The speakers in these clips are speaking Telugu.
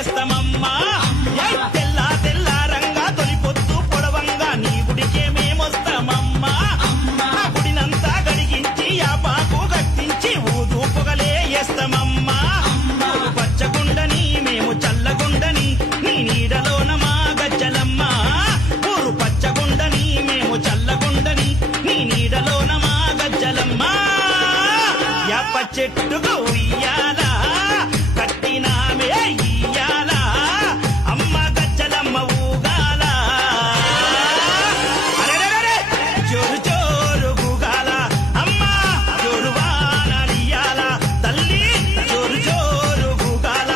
ఏస్తమమ్మా తెల్ల తెల్లారంగా తొలి పొద్దు పొడవంగా నీ గుడికే మేమొస్తామమ్మా గుడినంతా గడిగించి యాపాకు కట్టించి ఊదు పొగలే ఏస్తమమ్మా పచ్చగుండని మేము చల్లగుండని నీ నీడలోన మా గజ్జలమ్మ ఊరు పచ్చగుండని మేము చల్లగుండని నీ నీడలోన మా గజ్జలమ్మ యాప చెట్టుకు ఉయ్యాల కట్టినామే ఇయ్యాల అమ్మ గజ్జలమ్మ ఊగాల అరెరెరె జోరు జోరు గూగాల అమ్మ జోరు వానలియాల తల్లి జోరు జోరు గూగాల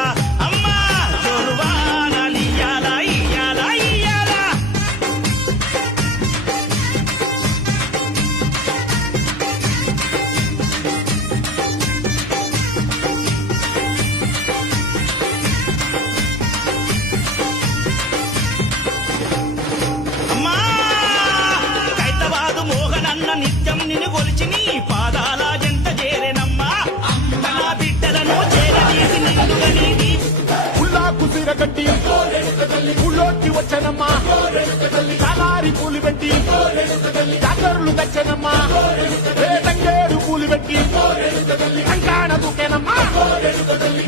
అమ్మ జోరు వానలియాల ఇయ్యాల ఇయ్యాల అమ్మా కైతవాదు మోహనన్న నిత్యం నిన్ను కొలిచి నీ పాదాల జంట చేరేనమ్మా నా బిడ్డలను చేరదీసి నిండుగా నీది ఉల్లాకు సిరగట్టి ఉల్లోకి వచ్చనమ్మా కాలారి పూలు పెట్టి జాతరలు తెచ్చనమ్మా తంగేరు పూలు పెట్టి కంకాణ దూకేనమ్మా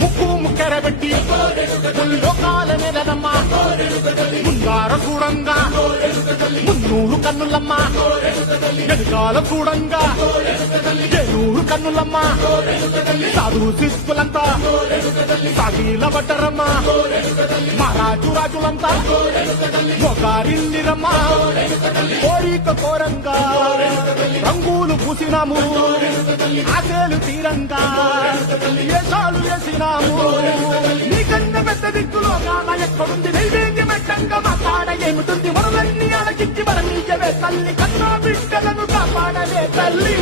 ముక్కు ముక్కెర పెట్టి లోకాల నెలనమ్మా ముంగార చూడంగా మున్నూరు కన్నులమ్మా వెనుకాల చూడంగా ఏనూరు కన్నులమ్మా సాధు శిస్తులంతా సాగిల బట్టరమ్మా మహారాజు రాజులంతా మొగారిందిరమ్మా కోరిక కోరంగా రంగులు పూసినాము ఆశలు తీరంగా ఏషాలు వేసినాము నీ కన్న పెద్ద దిక్కులో కాన ఎక్కడుంది నైవేద్యం ఎట్టంగా మాట్లాడ ఏమిటుంది మనలన్నీ అలకిచ్చి మన నీయవే తల్లి కన్నా బిడ్డలను కాపాడవే తల్లి